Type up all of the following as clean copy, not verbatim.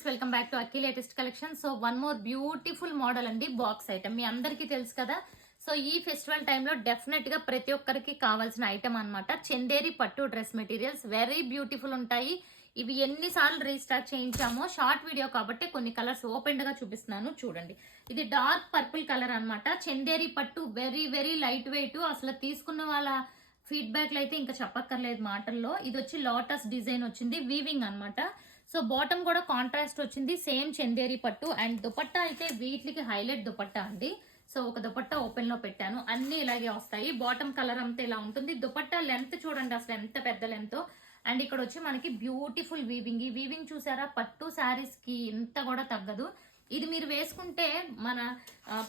Friends, welcome back to Akki latest collection. So one more beautiful model అండి, box item. మీ అందరికీ తెలుసు కదా. So ఈ ఫెస్టివల్ టైంలో డెఫినెట్ గా ప్రతి ఒక్కరికి కావాల్సిన ఐటమ్ అన్నమాట. చందేరి పట్టు డ్రెస్ మెటీరియల్స్ వెరీ బ్యూటిఫుల్ ఉంటాయి. ఇవి ఎన్నిసార్లు రీస్టాక్ చేయించామో, షార్ట్ వీడియో కాబట్టి కొన్ని కలర్స్ ఓపెన్ గా చూపిస్తున్నాను చూడండి. ఇది డార్క్ పర్పుల్ కలర్ అన్నమాట. చందేరి పట్టు వెరీ వెరీ లైట్ వెయిట్. అసలు తీసుకున్న వాళ్ళ ఫీడ్బ్యాక్ అయితే ఇంకా చెప్పక్కర్లేదు మాటల్లో. ఇది వచ్చి లోటస్ డిజైన్ వచ్చింది, వీవింగ్ అన్నమాట. సో బాటమ్ కూడా కాంట్రాస్ట్ వచ్చింది, సేమ్ చందేరి పట్టు. అండ్ దుపట్టా అయితే వీటికి హైలైట్ దుపట్టా అండి. సో ఒక దుపట్టా ఓపెన్ లో పెట్టాను, అన్ని ఇలాగే వస్తాయి. బాటమ్ కలర్ అంతా ఇలా ఉంటుంది. దుపట్టా లెంత్ చూడండి అసలు ఎంత పెద్ద లెంత్. అండ్ ఇక్కడ వచ్చి మనకి బ్యూటిఫుల్ వీవింగ్. ఈ వీవింగ్ చూసారా, పట్టు శారీస్ కి ఇంత కూడా తగ్గదు. ఇది మీరు వేసుకుంటే మన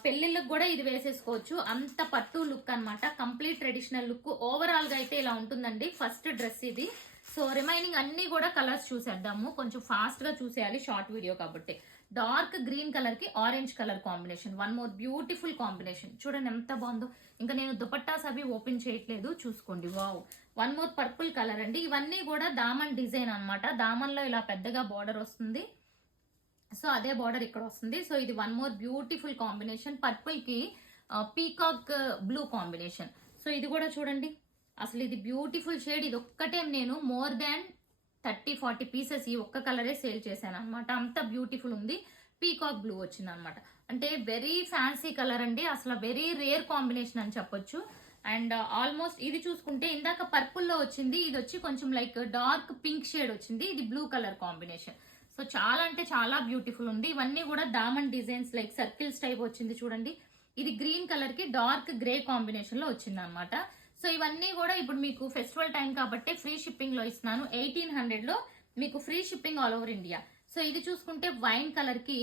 పెళ్లిళ్ళకి కూడా ఇది వేసేసుకోవచ్చు, అంత పట్టు లుక్ అన్నమాట. Complete traditional look. ఓవరాల్ గా అయితే ఇలా ఉంటుందండి ఫస్ట్ డ్రెస్ ఇది. సో రిమైనింగ్ అన్ని కూడా కలర్స్ చూసేద్దాము, కొంచెం ఫాస్ట్ గా చూసేయాలి షార్ట్ వీడియో కాబట్టి. డార్క్ గ్రీన్ కలర్ కి orange colour combination, one more beautiful combination. చూడండి ఎంత బాగుందో. ఇంకా నేను దుపట్టాస్ అవి ఓపెన్ చేయట్లేదు, చూసుకోండి. Wow, one more purple colour అండి. ఇవన్నీ కూడా దామన్ డిజైన్ అన్నమాట. దామన్ లో ఇలా పెద్దగా బార్డర్ వస్తుంది. సో అదే బార్డర్ ఇక్కడ వస్తుంది. సో ఇది one more beautiful combination. Purple కి పీకాక్ బ్లూ కాంబినేషన్. సో ఇది కూడా చూడండి, అసలు ఇది బ్యూటిఫుల్ షేడ్. ఇది ఒక్కటే నేను మోర్ దాన్ 30-40 పీసెస్ ఈ ఒక్క కలరే సేల్ చేశాను అనమాట. అంత బ్యూటిఫుల్ ఉంది. పీకాక్ బ్లూ వచ్చింది అనమాట. అంటే వెరీ ఫ్యాన్సీ కలర్ అండి, అసలు వెరీ రేర్ కాంబినేషన్ అని చెప్పొచ్చు. అండ్ ఆల్మోస్ట్ ఇది చూసుకుంటే ఇందాక పర్పుల్ లో వచ్చింది, ఇది వచ్చి కొంచెం లైక్ డార్క్ పింక్ షేడ్ వచ్చింది. ఇది బ్లూ కలర్ కాంబినేషన్. సో చాలా అంటే చాలా బ్యూటిఫుల్ ఉంది. ఇవన్నీ కూడా Daman designs like circles type వచ్చింది చూడండి. ఇది గ్రీన్ కలర్ కి డార్క్ గ్రే కాంబినేషన్ లో వచ్చింది అనమాట. సో ఇవన్నీ కూడా ఇప్పుడు మీకు ఫెస్టివల్ టైం కాబట్టి ఫ్రీ షిప్పింగ్ లో ఇస్తున్నాను. 1800 లో మీకు free shipping all over India. So ఇది చూసుకుంటే వైన్ కలర్ కి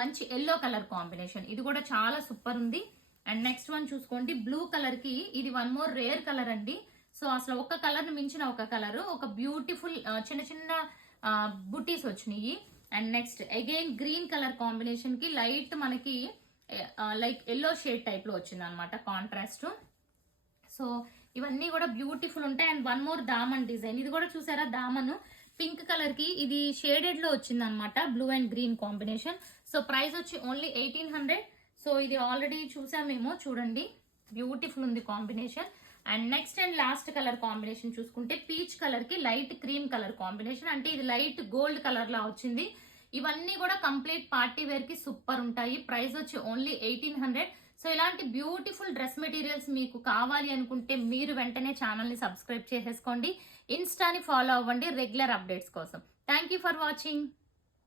మంచి ఎల్లో కలర్ కాంబినేషన్. ఇది కూడా చాలా సూపర్ ఉంది. అండ్ నెక్స్ట్ వన్ చూసుకోండి, బ్లూ కలర్ కి ఇది వన్ మోర్ రేర్ కలర్ అండి. సో అసలు ఒక కలర్ మించిన ఒక కలర్, ఒక బ్యూటిఫుల్ చిన్న చిన్న బుటీస్ వచ్చినాయి. And next again green colour combination కి లైట్ మనకి లైక్ ఎల్లో షేడ్ టైప్ లో వచ్చింది అనమాట, కాంట్రాస్ట్. సో ఇవన్నీ కూడా బ్యూటిఫుల్ ఉంటాయి. అండ్ వన్ మోర్ దామన్ డిజైన్. ఇది కూడా చూసారా, దామన్ పింక్ కలర్ కి ఇది షేడెడ్ లో వచ్చింది అనమాట, blue and green combination. So price వచ్చి ఓన్లీ 1800. సో ఇది ఆల్రెడీ చూసామేమో, చూడండి బ్యూటిఫుల్ ఉంది combination. And next and last colour combination చూసుకుంటే పీచ్ కలర్ కి లైట్ క్రీమ్ కలర్ కాంబినేషన్. అంటే ఇది లైట్ గోల్డ్ కలర్ లా వచ్చింది. ఇవన్నీ కూడా కంప్లీట్ పార్టీ వేర్ కి సూపర్ ఉంటాయి. ప్రైస్ వచ్చి ఓన్లీ 1800. సో ఇలాంటి బ్యూటిఫుల్ డ్రెస్ మెటీరియల్స్ మీకు కావాలి అనుకుంటే మీరు వెంటనే ఛానల్ ని సబ్స్క్రైబ్ చేసేసుకోండి, ఇన్స్టాని ఫాలో అవ్వండి రెగ్యులర్ అప్డేట్స్ కోసం. Thank you for watching.